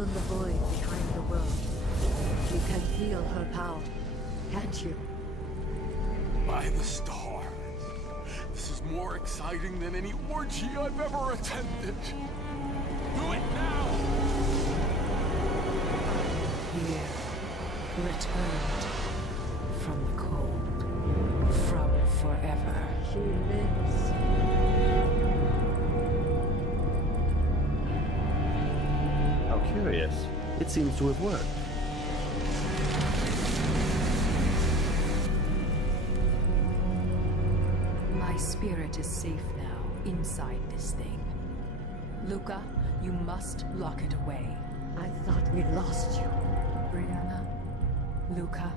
on the void behind the world. You can feel her power, can't you? By the stars. This is more exciting than any orgy I've ever attended. Do it now! Here, returned from the cold, from forever. She lives. How curious. It seems to have worked. My spirit is safe now, inside this thing. Luca, you must lock it away. I thought we'd lost you. Brianna, Luca,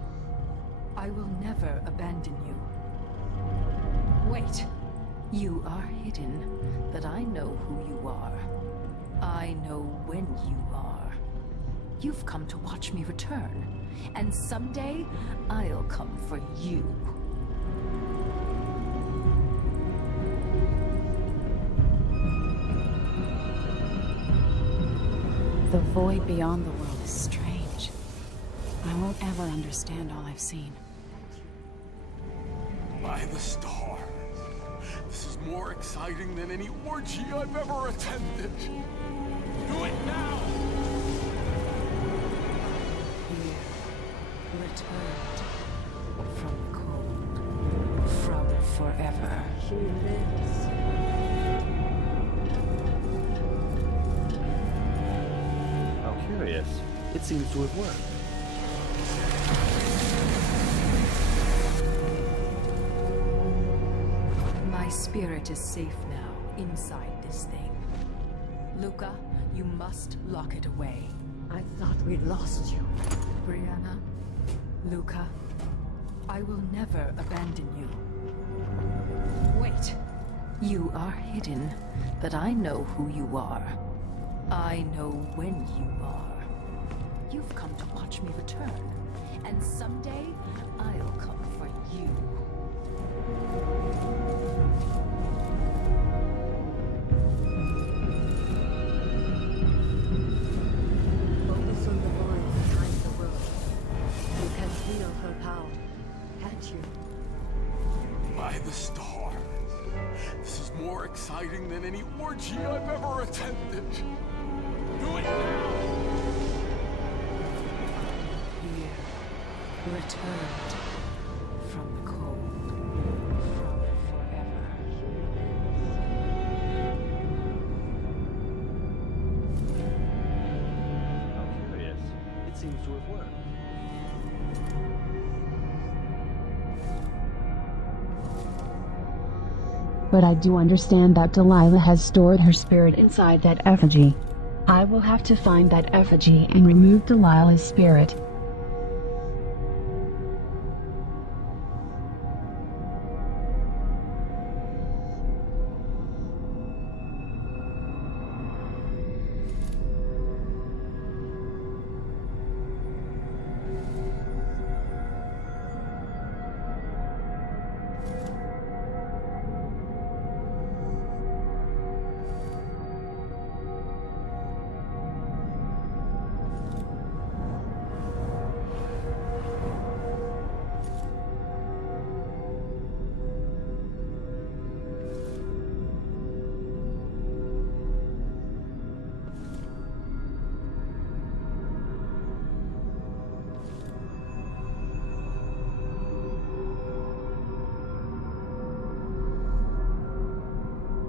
I will never abandon you. Wait! You are hidden, but I know who you are. I know when you are. You've come to watch me return, and someday I'll come for you. The void beyond the world is strange. I won't ever understand all I've seen. By the stars. This is more exciting than any orgy I've ever attended. Do it now! Here, returned from the cold, from forever. She lives. How curious. It seems to have worked. My spirit is safe now, inside this thing. Luca, you must lock it away. I thought we'd lost you. Brianna, Luca, I will never abandon you. Wait! You are hidden, but I know who you are. I know when you are. You've come to watch me return, and someday I'll come for you. Focus on the void behind the world. You can feel her power, can't you? By the stars. This is more exciting than any orgy I've ever attended. Do it now! Here, returned from the cold, from forever. How curious. It seems to have worked. But I do understand that Delilah has stored her spirit inside that effigy. I will have to find that effigy and remove Delilah's spirit.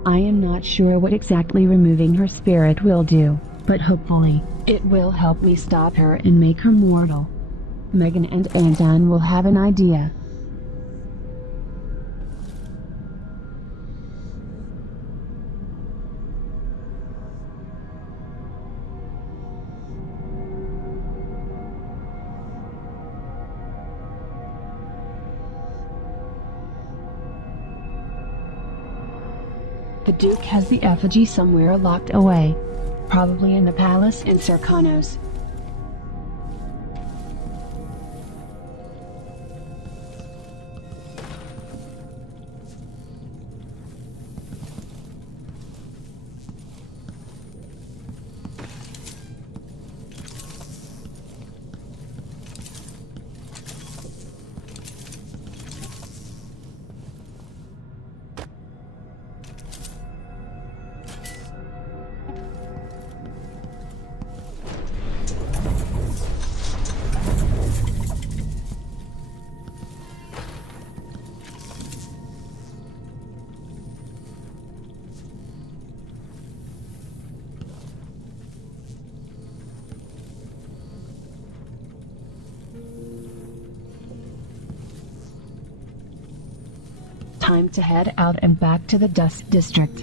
I am not sure what exactly removing her spirit will do, but hopefully, it will help me stop her and make her mortal. Megan and Andan will have an idea. The Duke has the effigy somewhere locked away. Probably in the palace in Serkanos. Time to head out and back to the Dust District.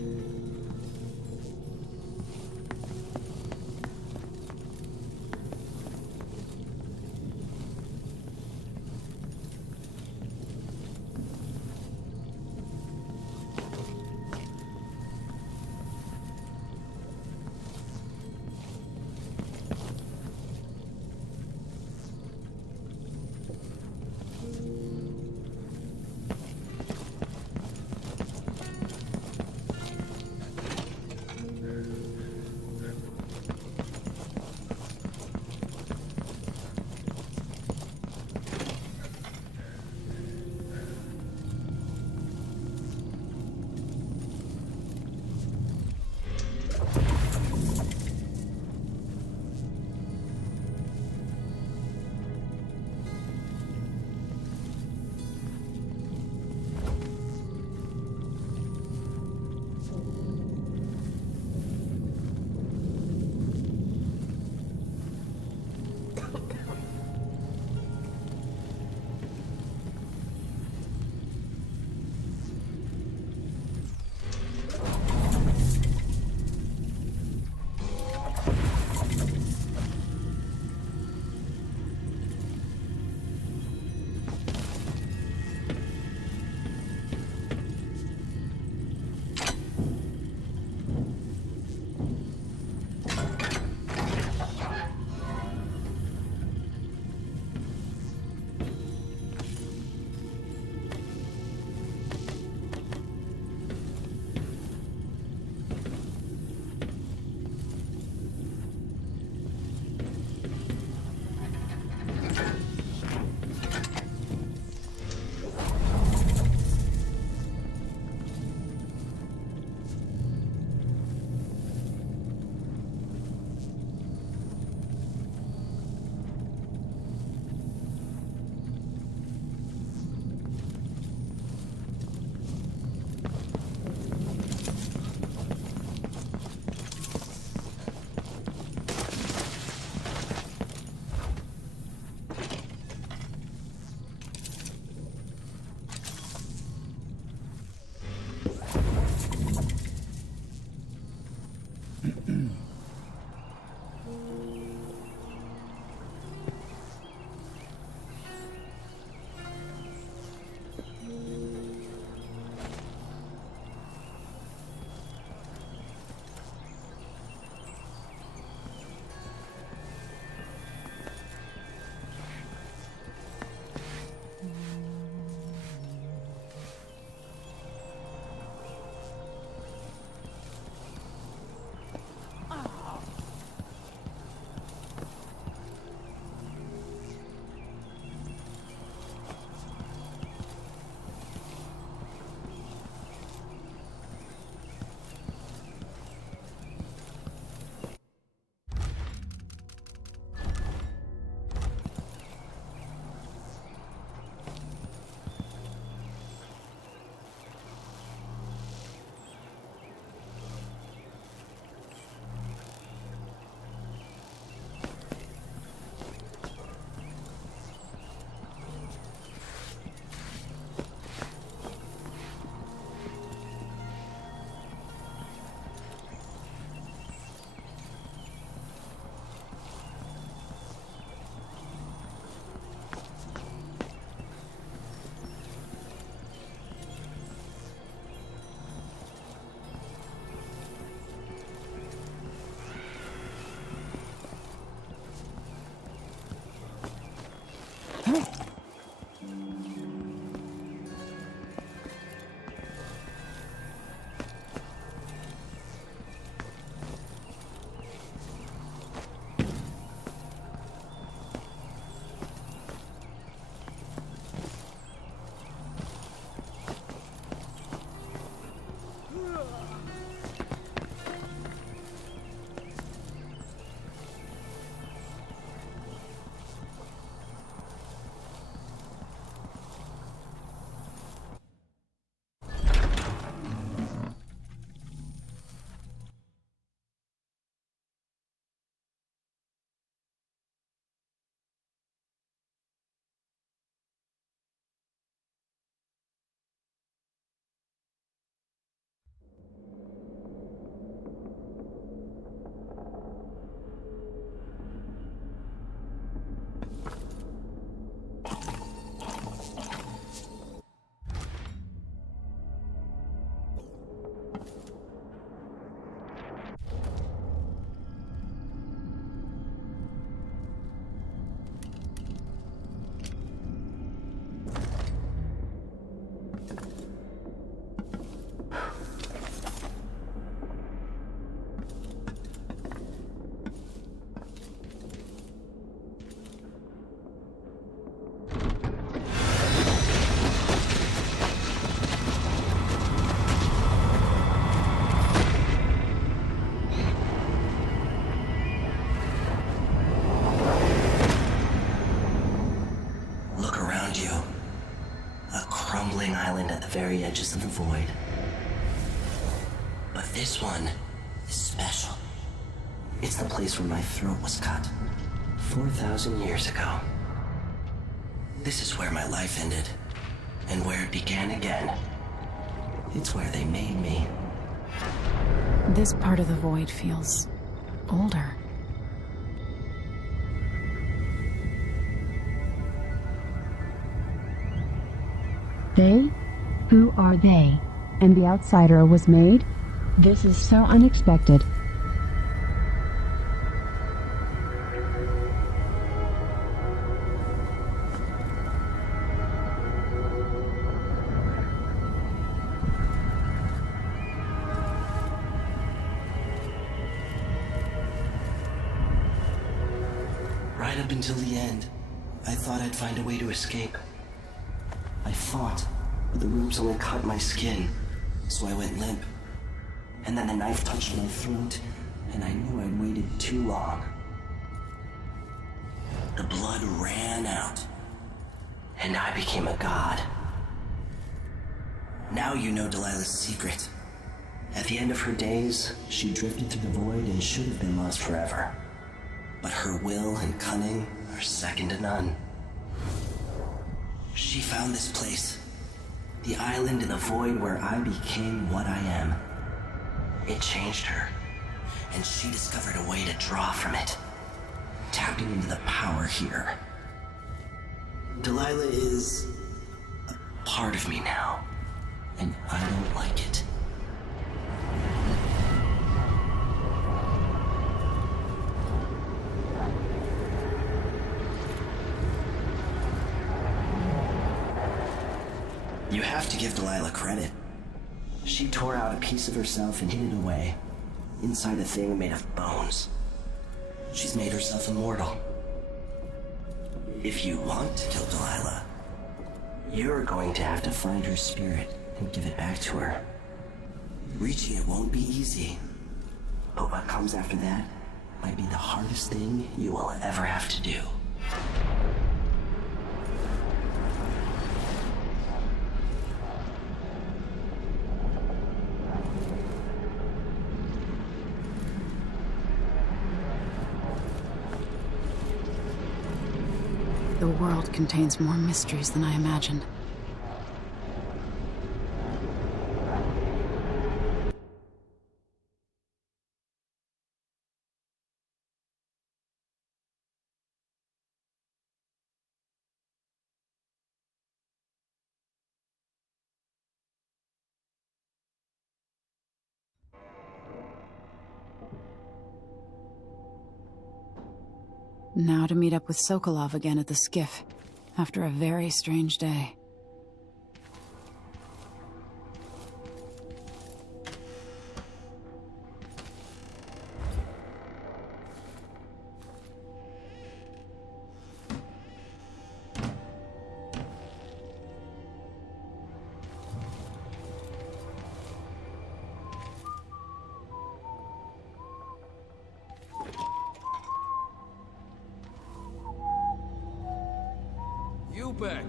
at the very edges of the void. But this one is special. It's the place where my throat was cut 4,000 years ago. This is where my life ended, and where it began again. It's where they made me. This part of the void feels older. They? Who are they? And the outsider was made? This is so unexpected. Right up until the end, I thought I'd find a way to escape. I fought, but the ropes only cut my skin, so I went limp. And then the knife touched my throat, and I knew I'd waited too long. The blood ran out, and I became a god. Now you know Delilah's secret. At the end of her days, she drifted through the void and should have been lost forever. But her will and cunning are second to none. She found this place, the island in the void where I became what I am. It changed her, and she discovered a way to draw from it, tapping into the power here. Delilah is a part of me now, and I don't like it. You have to give Delilah credit. She tore out a piece of herself and hid it away, inside a thing made of bones. She's made herself immortal. If you want to kill Delilah, you're going to have to find her spirit and give it back to her. Reaching it won't be easy, but what comes after that might be the hardest thing you will ever have to do. The world contains more mysteries than I imagined. Now to meet up with Sokolov again at the skiff, after a very strange day. You bet.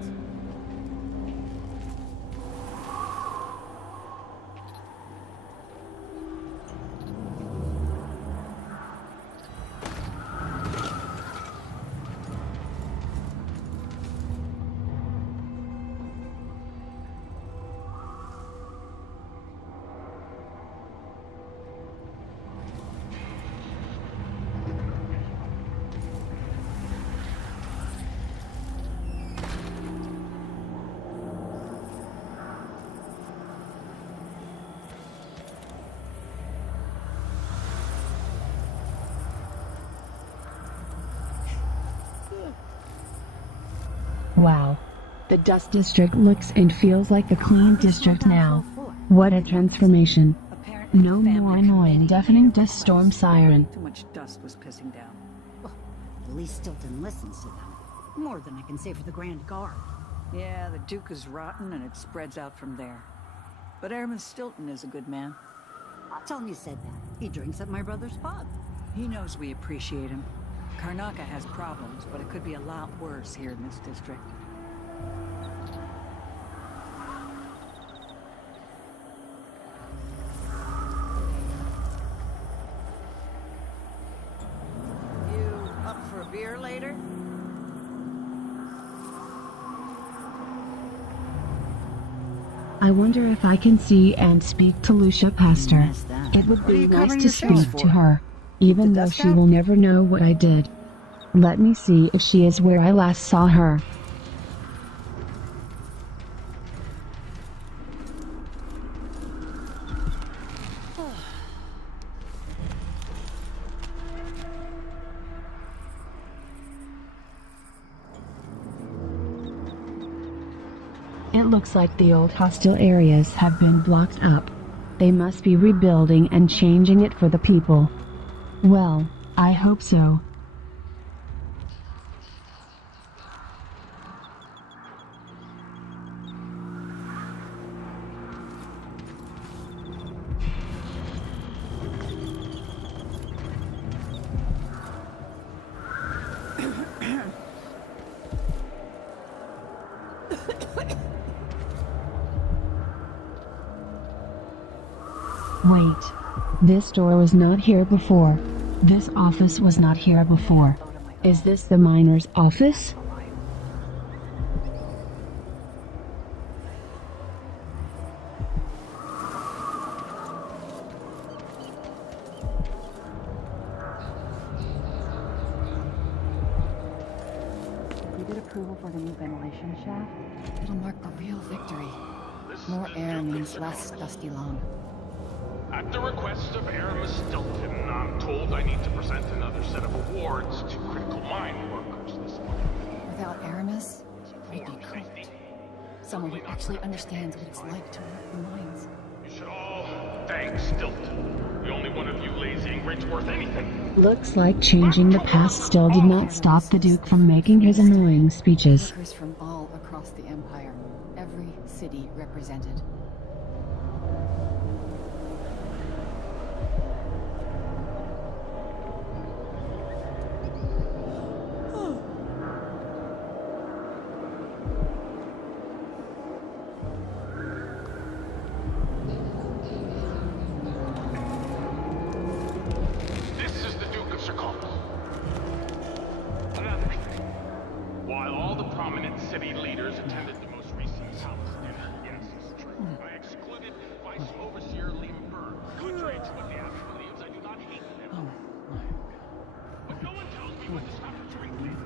Wow. The Dust District looks and feels like the clean district now. What a transformation. No more annoying, deafening dust storm siren. Too much dust was pissing down. Well, at least Stilton listens to them. More than I can say for the Grand Guard. Yeah, the Duke is rotten and it spreads out from there. But Airman Stilton is a good man. I'll tell him you said that. He drinks at my brother's pub. He knows we appreciate him. Karnaca has problems, but it could be a lot worse here in this district. I wonder if I can see and speak to Lucia Pastor. Missed that. It would What are be you nice covering to your face speak to for? her, even the though dust she out? will never know what I did. Let me see if she is where I last saw her. It looks like the old hostile areas have been blocked up. They must be rebuilding and changing it for the people. Well, I hope so. Wait. This door was not here before. This office was not here before. Is this the miner's office? You get approval for the new ventilation shaft? It'll mark the real victory. More air means less dusty lawn. At the request of Aramis Stilton, I'm told I need to present another set of awards to critical mine workers this month. Without Aramis, we'd be cooked. Someone who actually understands what it's like to work the mines. You should all thank Stilton. The only one of you lazying rich worth anything. Looks like changing the past still did not stop the Duke from making his annoying speeches. Workers from all across the Empire. Every city represented. This is the Duke of Circumference. Another thing. While all the prominent city leaders attended the most recent palace dinner, yes, it's true, I excluded Vice Overseer Liam Berg. Contrary to what the app believes, I do not hate them. But no one tells me when to stop drinking.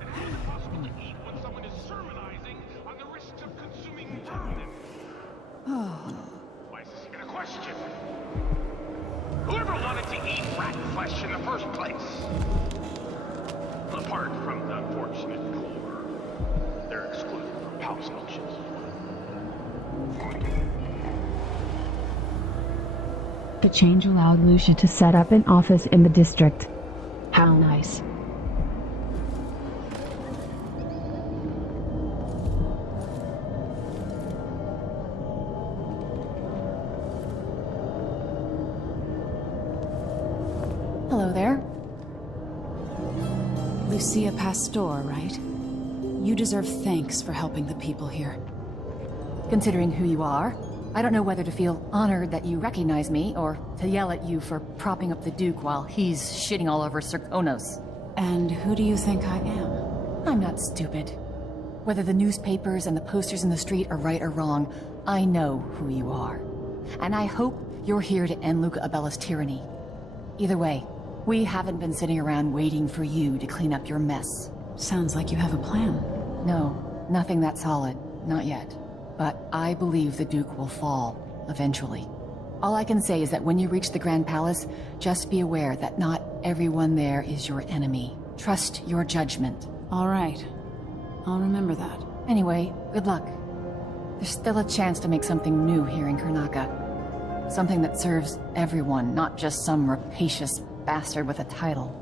And how is it possible to eat when someone is sermonizing on the risks of consuming vermin? Why is this even a question? Whoever wanted to eat rat flesh in the first place? Apart from the unfortunate poor, they're excluded from house functions. The change allowed Lucia to set up an office in the district. How nice. Hello there. Lucia Pastor, right? You deserve thanks for helping the people here. Considering who you are, I don't know whether to feel honored that you recognize me, or to yell at you for propping up the Duke while he's shitting all over Serkonos. And who do you think I am? I'm not stupid. Whether the newspapers and the posters in the street are right or wrong, I know who you are. And I hope you're here to end Luca Abella's tyranny. Either way, we haven't been sitting around waiting for you to clean up your mess. Sounds like you have a plan. No, nothing that solid. Not yet. But I believe the Duke will fall, eventually. All I can say is that when you reach the Grand Palace, just be aware that not everyone there is your enemy. Trust your judgment. All right. I'll remember that. Anyway, good luck. There's still a chance to make something new here in Karnaca. Something that serves everyone, not just some rapacious bastard with a title.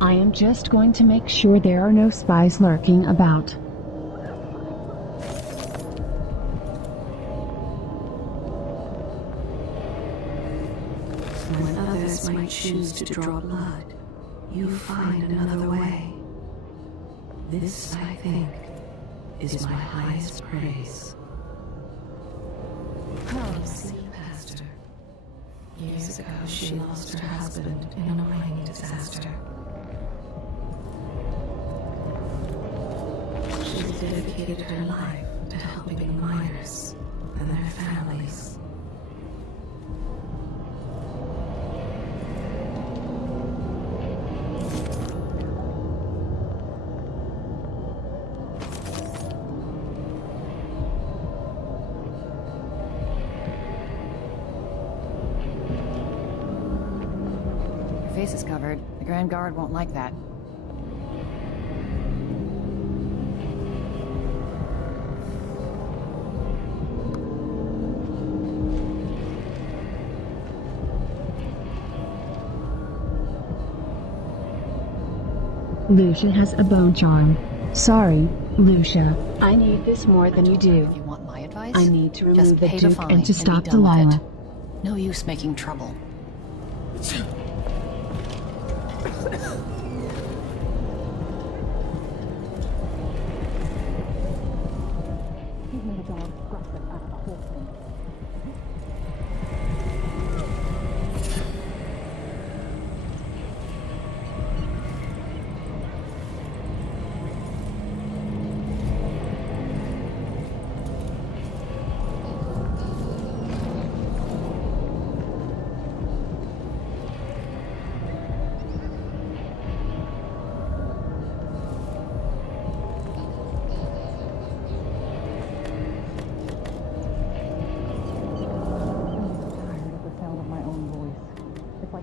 I am just going to make sure there are no spies lurking about. When others might choose to draw blood, you find another way. This, I think, is my highest praise. Oh, sleep, Pastor. Years ago, she lost her husband in a mining disaster. She dedicated her life to helping the miners and their families. Your face is covered. The Grand Guard won't like that. Lucia has a bone charm. Sorry, Lucia. I need this more than you do. If you want my advice, I need to just remove the pay the Duke fine and to be stop done with Delilah. it. No use making trouble.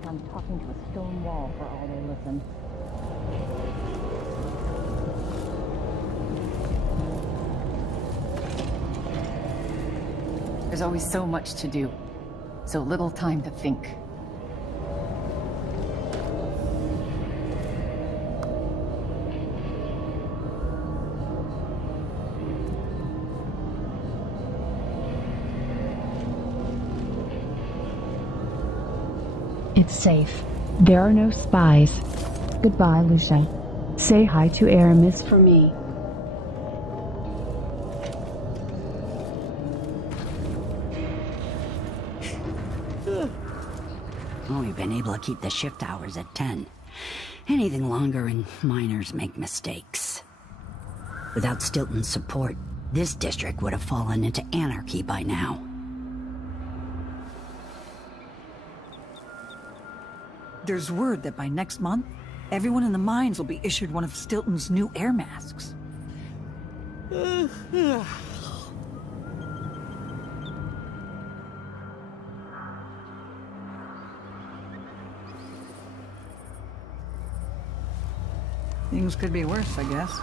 I'm talking to a stone wall for all they listen. There's always so much to do. So little time to think. It's safe. There are no spies. Goodbye, Lucia. Say hi to Aramis for me. Oh, we've been able to keep the shift hours at 10. Anything longer and miners make mistakes. Without Stilton's support, this district would have fallen into anarchy by now. There's word that by next month, everyone in the mines will be issued one of Stilton's new air masks. Things could be worse, I guess.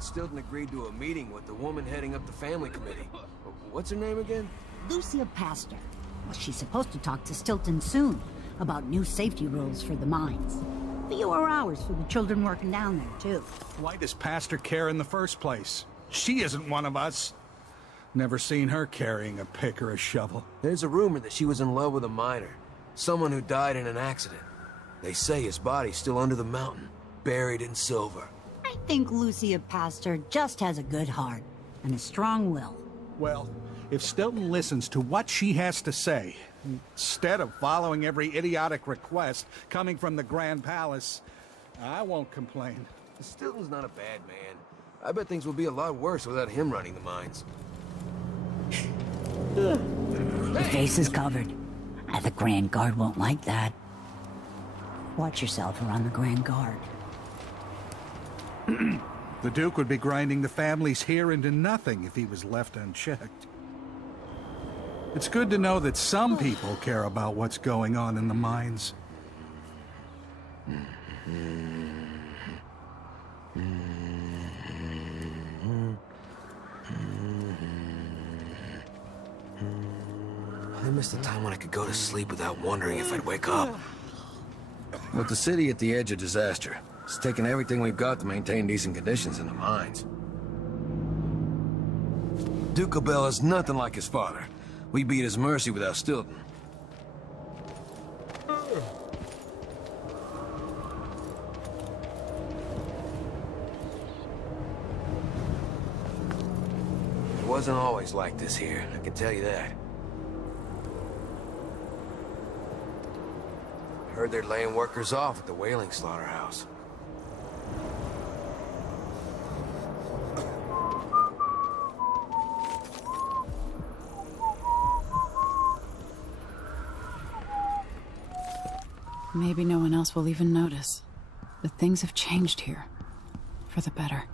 Stilton agreed to a meeting with the woman heading up the family committee. What's her name again? Lucia Pastor. Well, she's supposed to talk to Stilton soon about new safety rules for the mines. Fewer hours for the children working down there, too. Why does Pastor care in the first place? She isn't one of us. Never seen her carrying a pick or a shovel. There's a rumor that she was in love with a miner. Someone who died in an accident. They say his body's still under the mountain, buried in silver. I think Lucia Pastor just has a good heart and a strong will. Well, if Stilton listens to what she has to say, instead of following every idiotic request coming from the Grand Palace, I won't complain. Stilton's not a bad man. I bet things would be a lot worse without him running the mines. The face is covered. The Grand Guard won't like that. Watch yourself around the Grand Guard. The Duke would be grinding the families here into nothing if he was left unchecked. It's good to know that some people care about what's going on in the mines. I miss the time when I could go to sleep without wondering if I'd wake up. With the city at the edge of disaster, it's taken everything we've got to maintain decent conditions in the mines. Duke Bell is nothing like his father. We beat his mercy without Stilton. It wasn't always like this here, I can tell you that. Heard they're laying workers off at the whaling slaughterhouse. Maybe no one else will even notice. But things have changed here. For the better.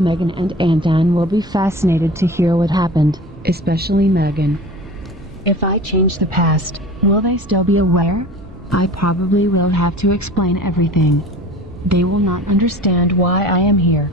Megan and Anton will be fascinated to hear what happened, especially Megan. If I change the past, will they still be aware? I probably will have to explain everything. They will not understand why I am here.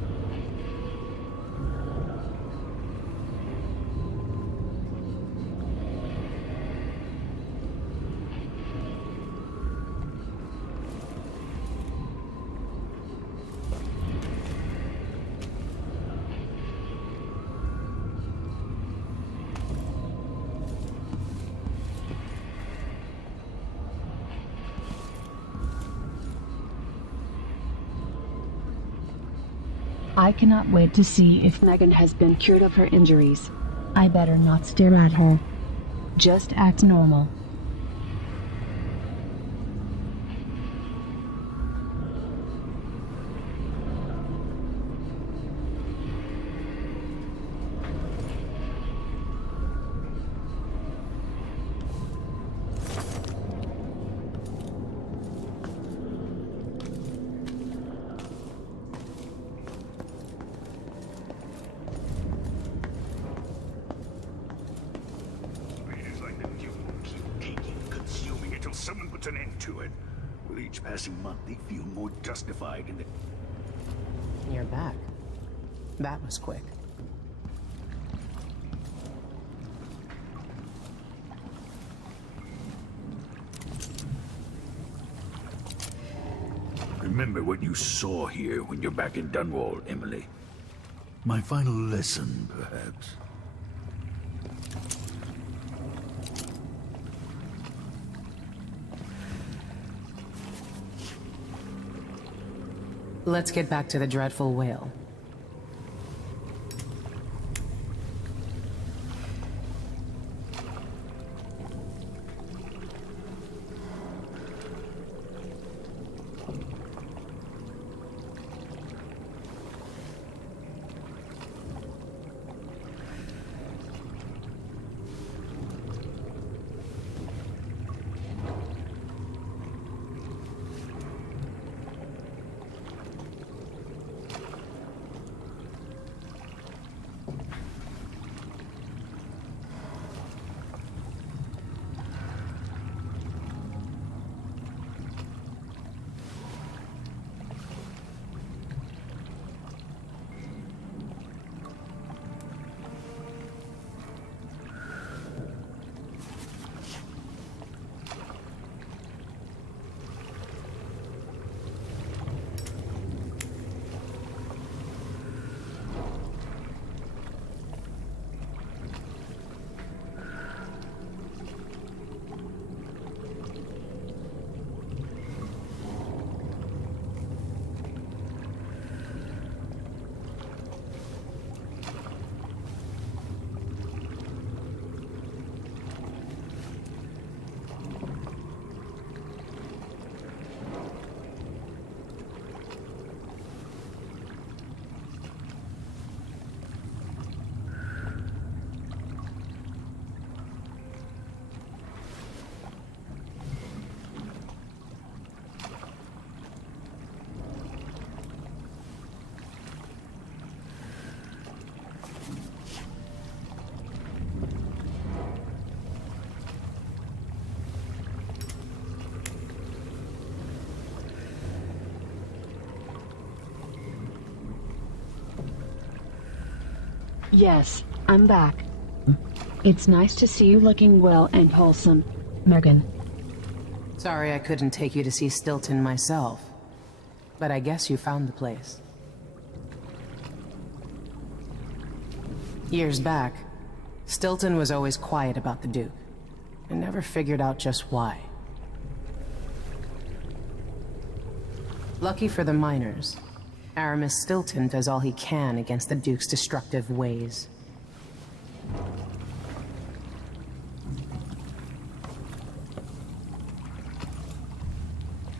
I cannot wait to see if Megan has been cured of her injuries. I better not stare at her. Just act normal. With each passing month, they feel more justified in the... You're back. That was quick. Remember what you saw here when you're back in Dunwall, Emily. My final lesson, perhaps. Let's get back to the dreadful whale. Yes, I'm back. It's nice to see you looking well and wholesome, Megan. Sorry I couldn't take you to see Stilton myself, but I guess you found the place. Years back, Stilton was always quiet about the Duke. I never figured out just why. Lucky for the miners, Aramis Stilton does all he can against the Duke's destructive ways.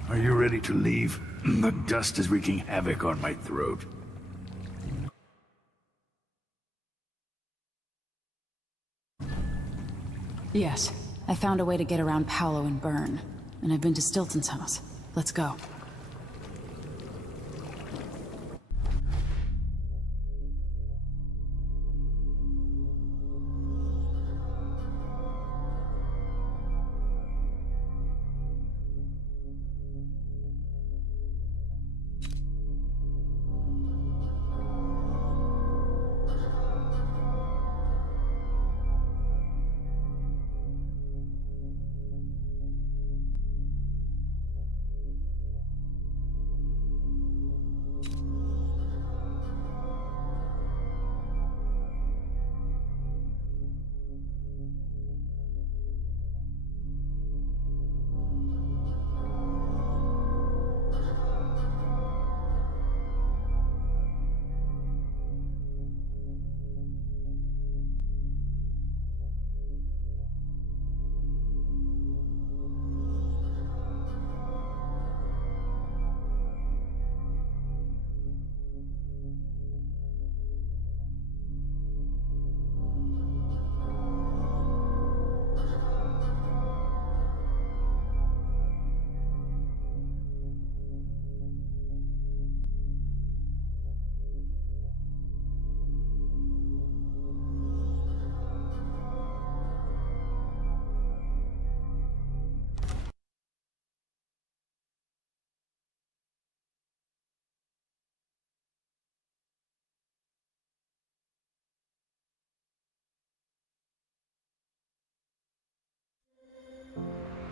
Are you ready to leave? The dust is wreaking havoc on my throat. Yes. I found a way to get around Paolo and Byrne, and I've been to Stilton's house. Let's go.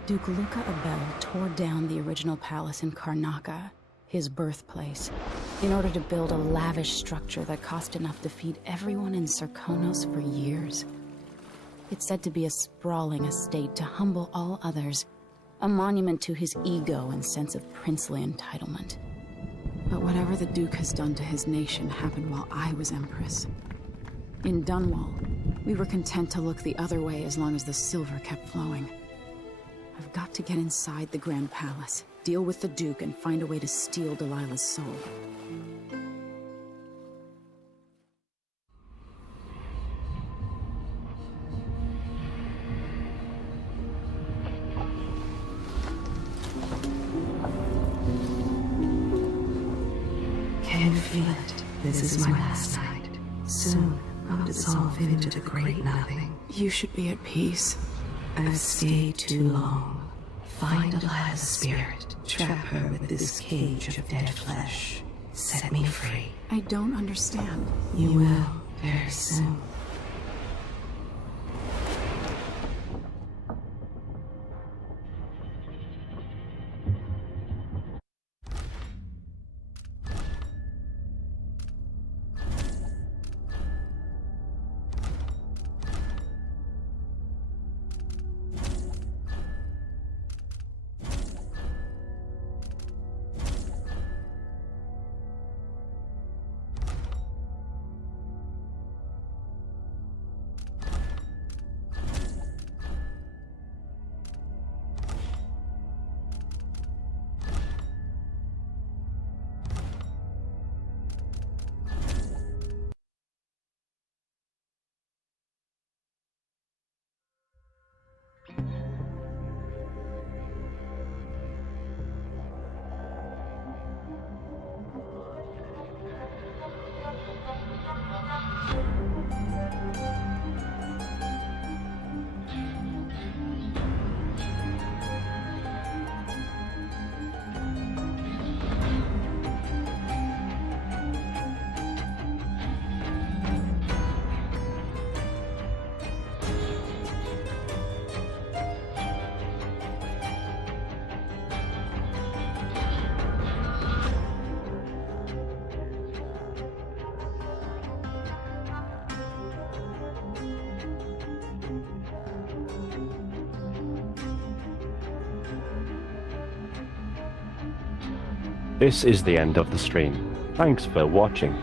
Duke Luca Abel tore down the original palace in Karnaca, his birthplace, in order to build a lavish structure that cost enough to feed everyone in Serkonos for years. It's said to be a sprawling estate to humble all others, a monument to his ego and sense of princely entitlement. But whatever the Duke has done to his nation happened while I was Empress. In Dunwall, we were content to look the other way as long as the silver kept flowing. I've got to get inside the Grand Palace, deal with the Duke, and find a way to steal Delilah's soul. Can you feel it? This is my last night. Soon, I'll dissolve into the great nothing. You should be at peace. I've stayed too long. Find Delilah's spirit. Trap her with this cage of dead flesh. Set me free. I don't understand. You will, very soon. This is the end of the stream. Thanks for watching.